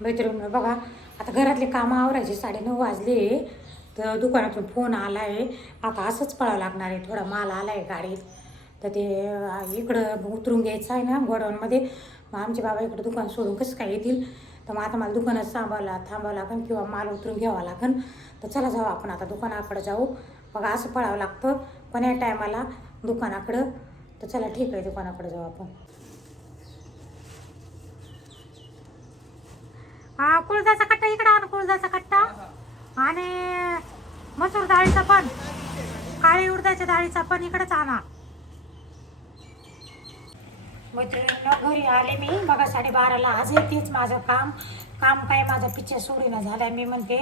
मैत्रीण बघा आता घरातले कामं आवरायचे साडेनऊ वाजले तर दुकानातून फोन आला आहे आता असंच पळावं लागणार आहे थोडा माल आला आहे गाडीत. तर ते इकडं उतरून घ्यायचं आहे ना गोडाऊनमध्ये. मग आमचे बाबा इकडं दुकान सोडून कसं काय येतील? तर मग आता मला दुकानच सांभाळला थांबावं लागेल किंवा माल उतरून घ्यावा लागेल तर चला जाऊ आपण आता दुकानाकडं जाऊ. बघा असं पळावं लागतं. पण या टायमाला दुकानाकडं तर चला ठीक आहे दुकानाकडं जाऊ आपण. हा कुळदाचा कट्टा इकडं आण कुळदाचा कट्टा. आणि मसूर डाळीचा पण. काळी उडदाच्या डाळीचा पण इकडंच आणा. मैत्रिणींनो घरी आले मी. बघा साडेबाराला आज येतेच माझं काम. काम काय? माझं पिक्चर सोडीनं झालं मी म्हणते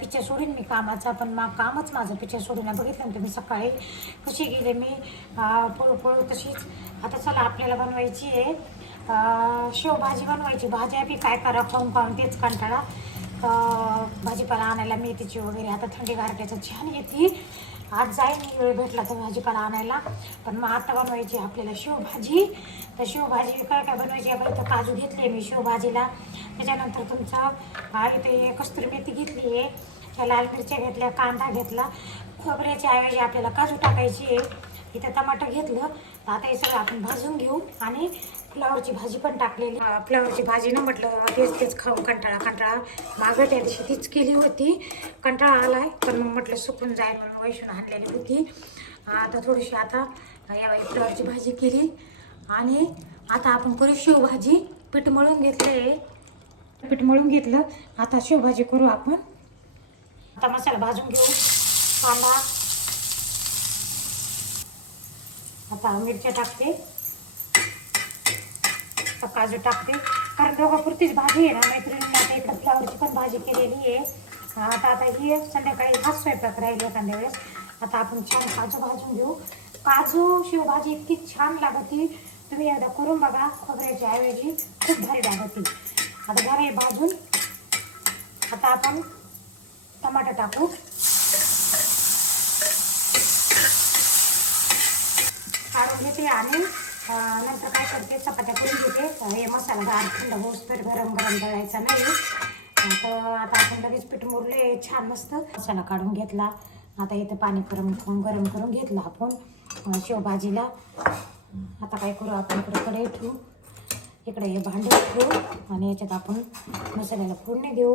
पिक्चर सोडीन मी कामाचा पण मग कामच माझं पिक्चर सोडीनं. बघितलं ना तुम्ही सकाळी? कशी गेले मी? पळू पळू तशीच. आता चला आपल्याला बनवायची आहे. शेवभाजी बनवायची. भाज्या बी काय करा खाऊन खाऊन तेच कंटाळा. भाजीपाला आणायला मेथीची वगैरे आता थंडी गारट्याचं छान येते. आज जाईन वेळ भेटला तर भाजीपाला आणायला. पण मग आता बनवायची आपल्याला शेवभाजी. तर शेवभाजी काय काय बनवायची आपण इथं काजू घेतले मी शेवभाजीला. त्याच्यानंतर तुमचा इथे कस्तुरी मेथी घेतली आहे. त्या लाल मिरच्या घेतल्या कांदा घेतला. खोबऱ्याच्या ऐवजी आपल्याला काजू टाकायची आहे. इथं टमाटर घेतलं. तर आता हे सगळं आपण भाजून घेऊ आणि फ्लावरची भाजी पण टाकलेली. फ्लावरची भाजी ना म्हटलं तेच तेच खाऊ कंटाळा कंटाळा. मागं त्या दिवशी तीच केली होती. कंटाळा आलाय पण मग म्हटलं सुकून जाईल म्हणून वैशून आणलेली होती. आता थोडीशी आता यावेळी फ्लावरची भाजी केली. आणि आता आपण करू शेवभाजी पीठ मळून घेतले पीठ मळून घेतलं. आता शेवभाजी करू आपण. आता मसाला भाजून घेऊ. कांदा. आता मिरच्या टाकते. काजू टाकते. कारण दोघापुरतीच भाजी आहे ना मैत्रिणीने आता इकडं फ्लावरची पण भाजी केलेली आहे. आता आता ही संध्याकाळी हाच स्वयंपाक राहील एखाद्या वेळेस. आता आपण छान काजू भाजून घेऊ. काजू शिवभाजी इतकी छान लागते. तुम्ही एकदा करून बघा खोबऱ्याच्या ऐवजी खूप भारी लागते. आता भारी भाजून आता आपण टमाटर टाकू. काढून घेते आणि नंतर काय करते चपात्या करून घेते. हे मसाला गार थंड होऊस तर गरम गरम दळायचा नाही. तर आता आपण लगेच पीठ मुरले छान मस्त. मसाला काढून घेतला. आता इथं पाणी गरम करून गरम करून घेतलं आपण शेवभाजीला. आता काय करू आपण इकडे कढई ठेवू. इकडे हे भांडं ठेवू आणि याच्यात आपण मसाल्याला फोडणी देऊ.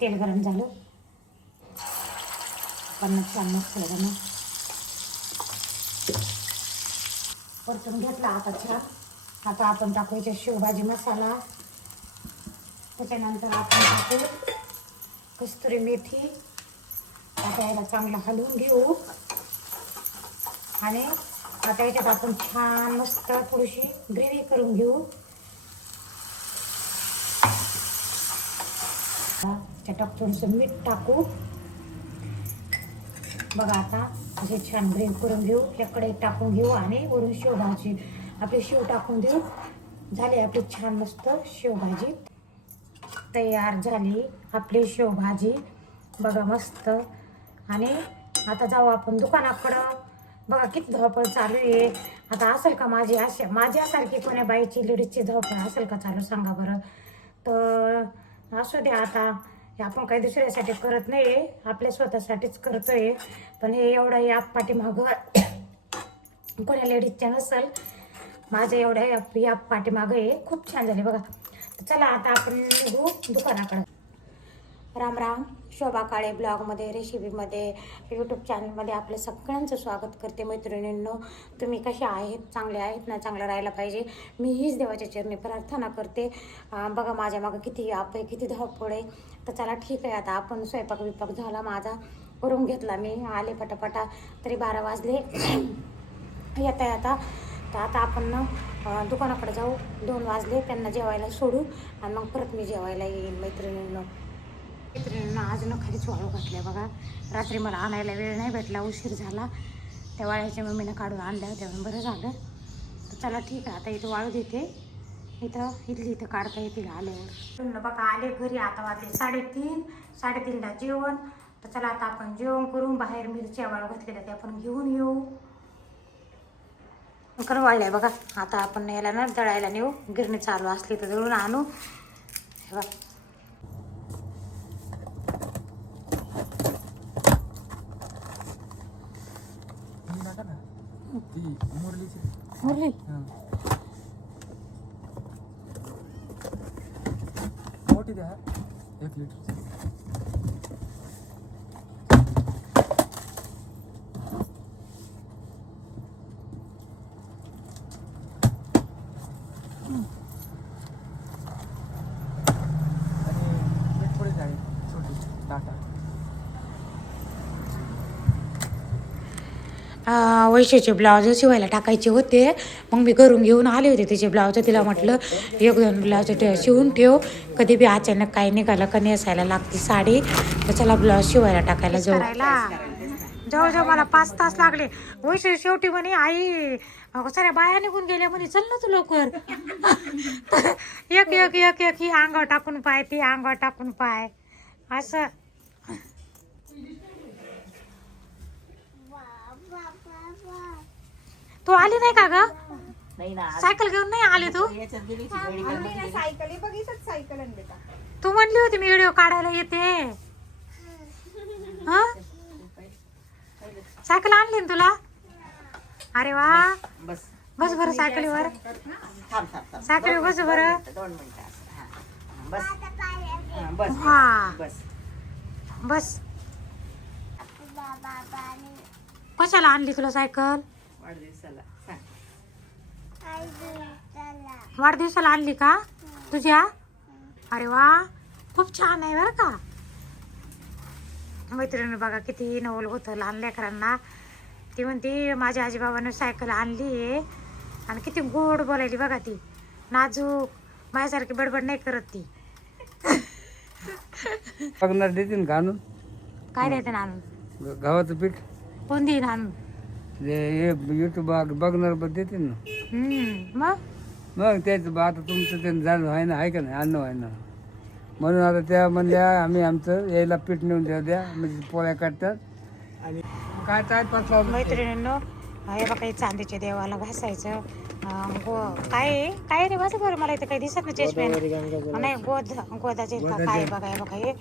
तेल गरम झालं. पन्नास छान मस्त झालं ना. परतून घेतला आता छान. आता आपण टाकू याच्यात शेवभाजी मसाला. त्याच्यानंतर आपण टाकू कस्तुरी मेथी. आता याला चांगलं हलवून घेऊ. आणि आता याच्यात आपण छान मस्त थोडीशी ग्रेव्ही करून घेऊ. त्याच्यात थोडंसं मीठ टाकू. बघा आता असे छान ब्रेक करून घेऊ. त्याकडे टाकून घेऊ आणि वरून शेवभाजी. आपली शेव टाकून देऊ. झाली आपली छान मस्त शेवभाजी. तयार झाली आपली शेवभाजी. बघा मस्त. आणि आता जाऊ आपण दुकानाकडं. बघा किती धावपळ चालू आहे. आता असेल का माझी अशा माझ्यासारखी कोण्या बाईची लेडीजची धावपळ असेल का चालू? सांगा बरं. तर असू द्या आता. हे आपण काही दुसऱ्यासाठी करत नाही आपल्या स्वतःसाठीच करतोय. पण हे एवढं या पाठीमागं कोण्या लेडीजच्या नसेल माझ्या एवढ्या या या पाठीमागं आहे खूप छान झाले बघा. तर चला आता आपण निघू दुकानाकडं. राम राम. शोभा काळे ब्लॉगमध्ये रेसिपीमध्ये यूट्यूब चॅनलमध्ये आपलं सगळ्यांचं स्वागत करते मैत्रिणींनो. तुम्ही कशा आहेत? चांगले आहेत ना? चांगलं राहायला पाहिजे. मी हीच देवाच्या चरणी प्रार्थना करते. बघा माझ्या मागं किती आप आहे किती धावपळ आहे. तर चला ठीक आहे आता आपण स्वयंपाक बिपाक झाला माझा करून घेतला मी. आले पटापटा तरी बारा वाजले. येता येता तर आता आपण ना दुकानाकडे जाऊ. दोन वाजले त्यांना जेवायला सोडू आणि मग परत मी जेवायला येईन मैत्रिणींना. मैत्रिणींना आज न खालीच वाळू घातल्या बघा. रात्री मला आणायला वेळ नाही भेटला उशीर झाला. त्या वाळ्याच्या मम्मीनं काढून आणल्या होत्या बरं झालं. तर चला ठीक आहे आता इथं वाळू देते. इथं इथली इथं काढता येतील आल्यावर बघा आले घरी आता वाजले साडेतीन साडेतीनला जेवण. तर चला आता आपण जेवण करून बाहेर मिरच्या वाळू घातलेल्या त्या आपण घेऊन येऊ. खरं वाळल्या बघा. आता आपण याला ना दळायला नेऊ. गिरणी चालू असली तर दळून आणू. हे बघ. मुरली? हां मोठी द्या एक लिटरची आणि एक थोडी आहे छोटी टाटा अं, वैशाचे ब्लाऊज शिवायला टाकायचे होते. मग मी घरून घेऊन आले होते तिचे ब्लाऊज तिला म्हटलं एक दोन ब्लाऊज शिवून ठेव. कधी बी अचानक काही निघालं का नेसायला लागते साडी तर चला ब्लाऊज शिवायला टाकायला जाऊ. जवळजवळ मला पाच तास लागले. वैश शेवटी म्हणे आई साऱ्या बाया निघून गेल्या. म्हणे चल ना तू लवकर. एक एक एक एक ही अंगावर टाकून पाय ती अंगावर टाकून पाय. असं. तू आली नाही का ग? नाही ना. सायकल घेऊन नाही आले तू? याच्यात गेली होती गाडी घेऊन. सायकली बघितच सायकल आणले का तू म्हणली होती मी व्हिडिओ काढायला येते. हा? सायकल आणली ना तुला? अरे वा. बस. बस बरं सायकलीवर. थांब थांब थांब. सायकलीवर बस बरं. दोन मिनिटं असं. हा. हा, बस. हा, बस. बस. बस. कशाला आणली तुला सायकल? वाढदिवसाला. सांग. वाढदिवसाला. आणली का? तुझ्या? अरे वा. खूप छान आहे बरं का. मैत्रिणी बघा किती नवल होतं. लहान लेकरांना. ती म्हणते माझ्या आजीबाबानं सायकल आणली आहे. आणि किती गोड बोलायली बघा ती. नाजूक. माझ्यासारखी बडबड नाही करत ती. बघणार देतील का आणून? काय ना आणून? ग- गव्हाचं पीठ? कोण देईन आणून? हे युट्यूब बघणार पण देतील ना. हम्म, मग? मग त्याचं बा आता तुमचं ते जाणं आहे ना आहे का नाही? अन्न आहे ना. म्हणून आता त्या म्हणल्या आम्ही आमचं यायला पीठ नेऊन द्या द्या म्हणजे पोळ्या काढतात आणि काय काय पाच मैत्रिणींनो हे बघा हे चांदीच्या देवाला घासायचं अं, गो काय आहे? काय रे बस बरं मला इथे काही दिसत नाही चष्म्याने नाही गोद गोदाचे का काय बघा हे बघा हे.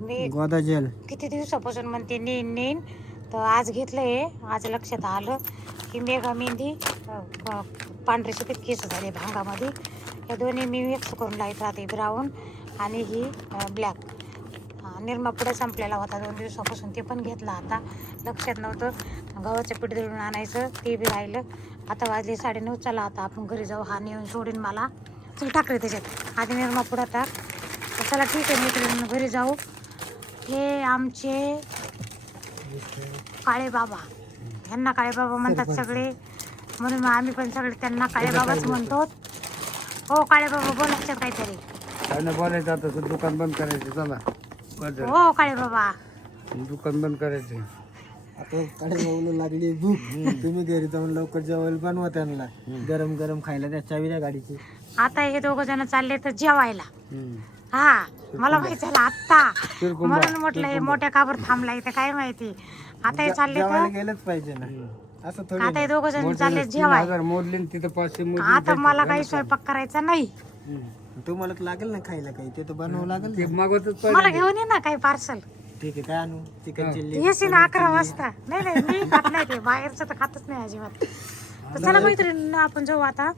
मी गोदा जेल. किती दिवसापासून म्हणते नेईन नेईन तर आज घेतलं हे आज लक्षात आलं की मेघा मेहंदी पांढरे सफेद केस झाले भांगामध्ये. हे दोन्ही मी मिक्स करून लावत राहते ब्राऊन आणि ही ब्लॅक निर्मा पुढे संपलेला होता दोन दिवसापासून ते पण घेतला आता. लक्षात नव्हतं. गव्हाचं पीठ दळून आणायचं ते बी राहिलं. आता वाजले साडेनऊ चला आता आपण घरी जाऊ हा नेऊन सोडीन मला. चल टाकले त्याच्यात. आधी निर्मा पुढं टाक. चला ठीक आहे मैत्रिणींनो घरी जाऊ. हे आमचे काळे बाबा यांना काळे बाबा म्हणतात सगळे. म्हणून मग आम्ही पण सगळे त्यांना काळे बाबाच म्हणतो. हो काळे बाबा बोलायचं काहीतरी बोलायचं आता तर दुकान बंद करायचं चला. हो काळे बाबा दुकान बंद करायचं. आता लागली भूक. तुम्ही घरी जाऊन लवकर जेवायला बनवा त्यांना. गरम गरम खायला त्या चावी द्या गाडीची. आता हे दोघ जण चालले तर जेवायला. हा मला माहीत झालं आत्ता. म्हणून म्हटलं हे मोठ्या काबर थांबला इथे काय माहिती? आता हे चालले जेवायला तर? गेलंच पाहिजे ना. असं थोडी आता हे दोघ जण चालले तीन जेवाय. हजार मोडले आणि तिथं पाचशे मोडले आता मला काही स्वयंपाक करायचा नाही. तुम्हाला तर लागेल ना खायला काही. ते तर बनवावं लागेल ते ना. मागवतच मला पाहिजे घेऊन ये ना काही पार्सल ठीक आहे काय आणू? चिकन चिल्ली येशील ना अकरा वाजता. नाही नाही मी खात नाही ते. बाहेरचं तर खातच नाही अजिबात. तर चला मैत्रिणींना आपण जाऊ आता.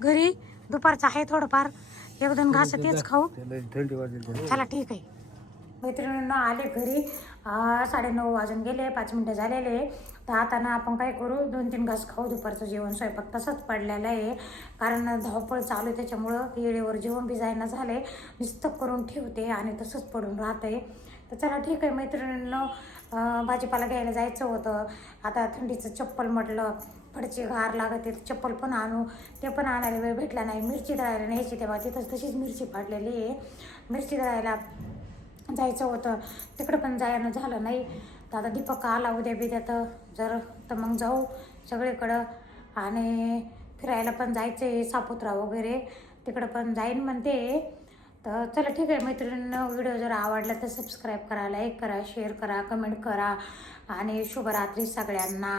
घरी. दुपारचं आहे थोडंफार. एक दोन घास तेच खाऊ. त्याला थंडी वाजली चला ठीक आहे. मैत्रिणींना आले घरी. अं, साडेनऊ वाजून गेले पाच मिनटं झालेले. तर आता ना आपण काय करू? दोन तीन घास खाऊ. दुपारचं जेवण स्वयंपाक तसंच पडलेलं आहे. कारण धावपळ चालू आहे त्याच्यामुळं वेळेवर जेवण बी जायना झाले नुसतं करून ठेवते आणि तसंच पडून राहते तर चला ठीक आहे. मैत्रिणींना भाजीपाला घ्यायला जायचं होतं. आता थंडीचं चप्पल म्हटलं. फडचे घार लागत आहेत चप्पल पण आणू ते पण आणायला वेळ भेटला नाही. मिरची दळायला न्यायची तेव्हा. तिथंच तशीच मिरची फाडलेली आहे. मिरची दळायला जायचं होतं. तिकडं पण जायनं झालं नाही. तर आता दीपक आला उद्या बी तर जर तर मग जाऊ सगळीकडं. आणि फिरायला पण जायचं आहे सापुत्रा वगैरे. तिकडं पण जाईन म्हणते. तर चला ठीक आहे. मैत्रिणींनो व्हिडिओ जर आवडला तर सबस्क्राईब करा लाईक करा शेअर करा कमेंट करा. आणि शुभरात्री सगळ्यांना.